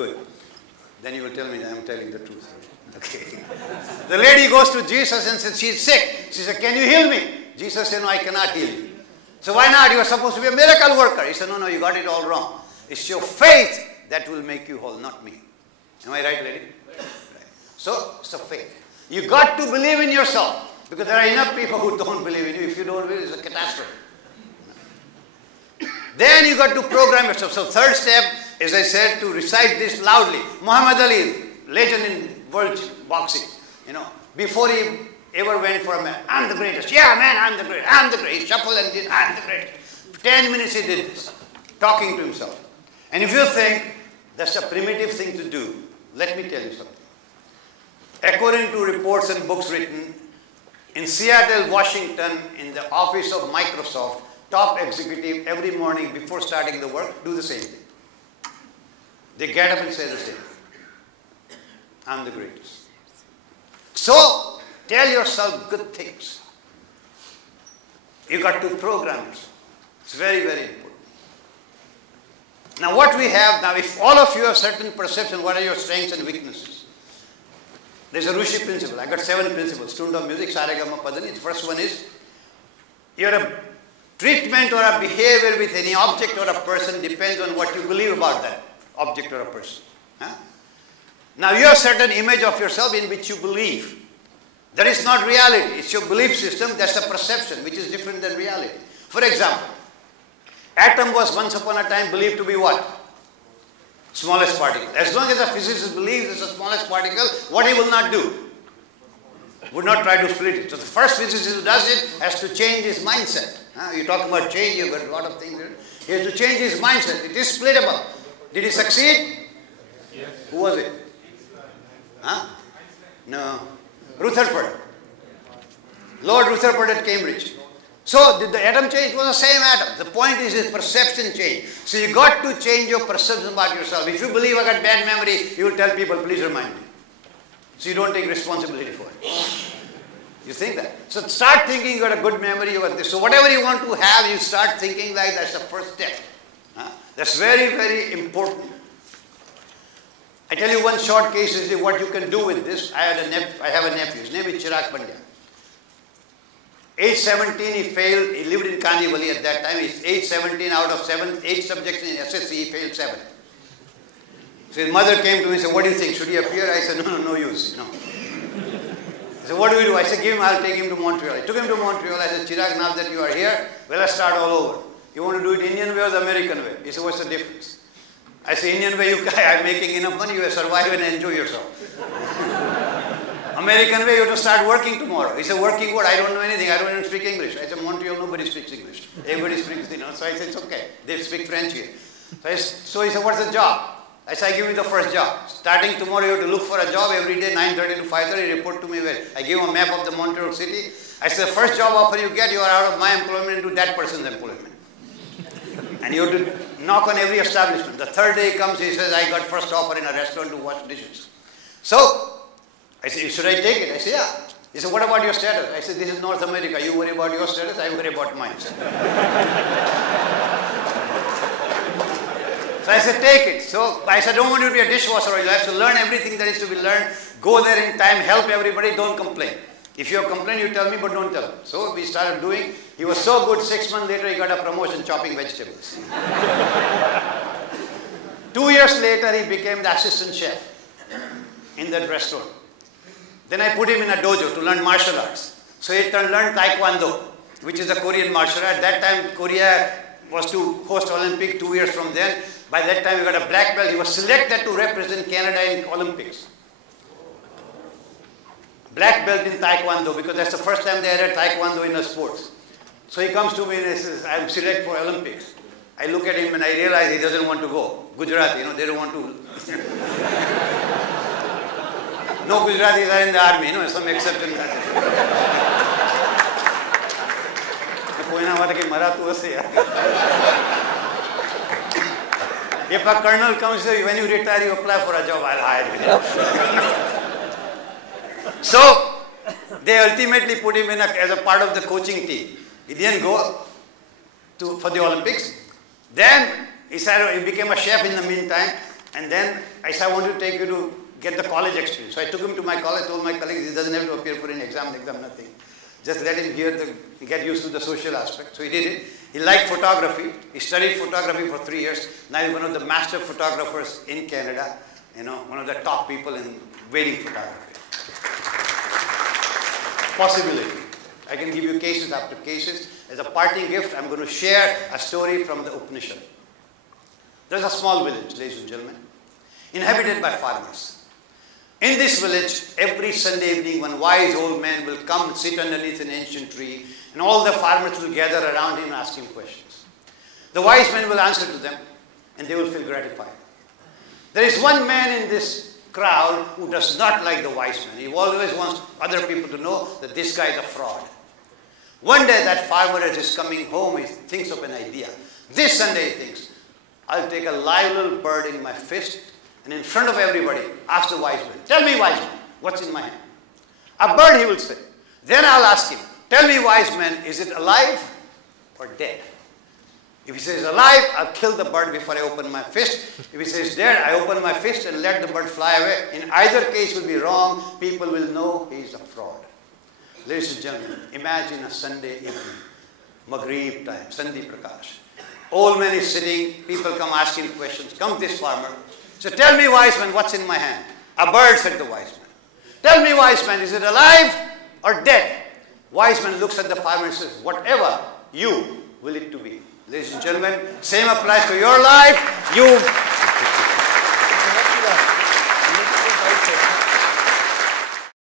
good. Then you will tell me that I'm telling the truth. Okay. The lady goes to Jesus and says, she's sick. She said, can you heal me? Jesus said, no, I cannot heal you. So why not? You are supposed to be a miracle worker. He said, no, you got it all wrong. It's your faith that will make you whole, not me. Am I right, lady? Right. So, it's a faith. You got to believe in yourself, because there are enough people who don't believe in you. If you don't believe, it's a catastrophe. Then you got to program yourself. So third step, as I said, to recite this loudly. Muhammad Ali, legend in world boxing, before he ever went for a match, I'm the greatest. Yeah, man, I'm the greatest. I'm the greatest. He shuffled and did, I'm the greatest. 10 minutes he did this, talking to himself. And if you think that's a primitive thing to do, let me tell you something. According to reports and books written, in Seattle, Washington, in the office of Microsoft, top executive every morning before starting the work do the same thing. They get up and say the same thing. I'm the greatest. So, tell yourself good things. You got to program yourself. It's very, very important. Now what we have now, if all of you have certain perception, what are your strengths and weaknesses? There's a Rushi principle. I got 7 principles. Student of music, Saregama Padani. The first one is, your treatment or a behavior with any object or a person depends on what you believe about that object or a person. Huh? Now you have certain image of yourself in which you believe. That is not reality. It's your belief system. That's a perception, which is different than reality. For example, atom was once upon a time believed to be what? Smallest particle. As long as a physicist believes it's the smallest particle, what he will not do? Would not try to split it. So the first physicist who does it has to change his mindset. You talk about change, you've got a lot of things. He has to change his mindset. It is splittable. Did he succeed? Yes. Who was it? No. Rutherford. Lord Rutherford at Cambridge. So did the atom change? It was the same atom. The point is perception change. So you got to change your perception about yourself. If you believe I got bad memory, you will tell people, please remind me. So you don't take responsibility for it. You think that? So start thinking you got a good memory. You got this. So whatever you want to have, you start thinking like that's the first step. That's very, very important. I tell you one short case is what you can do with this. I have a nephew. His name is Chirag Pandya. Age 17 he failed. He lived in Kandivali at that time. He's age 17 out of 8 subjects in SSC. He failed 7. So his mother came to me and said, what do you think? Should he appear? I said, no use. No. He said, what do we do? I said, I'll take him to Montreal. I took him to Montreal. I said, Chirag, now that you are here, well, let's start all over. You want to do it Indian way or the American way? He said, what's the difference? I said, Indian way, you are making enough money, you survive and enjoy yourself. American way, you have to start working tomorrow. He said, working what? I don't know anything. I don't even speak English. I said, Montreal, nobody speaks English. Everybody speaks, So I said, it's okay. They speak French here. So he said, what's the job? I said, I give you the first job. Starting tomorrow, you have to look for a job every day, 9:30 to 5:30, report to me where. I give him a map of the Montreal city. I said, the first job offer you get, you are out of my employment into that person's employment. And you have to knock on every establishment. The third day he comes, he says, I got first offer in a restaurant to wash dishes. So, I said, should I take it? I said, yeah. He said, what about your status? I said, this is North America. You worry about your status, I worry about mine. So I said, take it. So I said, I don't want you to be a dishwasher. You have to learn everything that is to be learned. Go there in time, help everybody, don't complain. If you have complained, you tell me, but don't tell him. So we started doing. He was so good, 6 months later, he got a promotion chopping vegetables. 2 years later, he became the assistant chef in that restaurant. Then I put him in a dojo to learn martial arts. So he learned Taekwondo, which is a Korean martial art. At that time, Korea was to host Olympic 2 years from then. By that time, he got a black belt. He was selected to represent Canada in Olympics. Black belt in Taekwondo, because that's the first time they had a Taekwondo in the sports. So he comes to me and he says, I'm selected for Olympics. I look at him and I realize he doesn't want to go. Gujarati, they don't want to. No Gujaratis are in the army, some exception. If a colonel comes here, when you retire, you apply for a job, I'll hire you. So, they ultimately put him in as a part of the coaching team. He didn't go for the Olympics. Then, he became a chef in the meantime. And then I said, I want to take you to get the college experience. So I took him to my college, told my colleagues, he doesn't have to appear for an exam, nothing. Just let him get used to the social aspect. So he did it. He liked photography. He studied photography for 3 years. Now he's one of the master photographers in Canada. You know, one of the top people in wedding photography. Possibility. I can give you cases after cases. As a parting gift, I'm going to share a story from the Upanishad. There's a small village, ladies and gentlemen, inhabited by farmers. In this village, every Sunday evening, one wise old man will come and sit underneath an ancient tree, and all the farmers will gather around him and ask him questions. The wise man will answer to them, and they will feel gratified. There is one man in this crowd who does not like the wise man. He always wants other people to know that this guy is a fraud. One day, that farmer, as he's coming home, he thinks of an idea. This Sunday, he thinks, I'll take a live little bird in my fist, and in front of everybody, ask the wise man, tell me, wise man, what's in my hand? A bird, he will say. Then I'll ask him, tell me, wise man, is it alive or dead? If he says alive, I'll kill the bird before I open my fist. If he says dead, I open my fist and let the bird fly away. In either case will be wrong. People will know he's a fraud. Ladies and gentlemen, imagine a Sunday evening, Maghrib time, Sandhi Prakash. Old man is sitting, people come asking questions. Come this farmer. So tell me, wise man, what's in my hand? A bird, said the wise man. Tell me, wise man, is it alive or dead? Wise man looks at the farmer and says, whatever you will it to be. Ladies and gentlemen, same applies to your life. You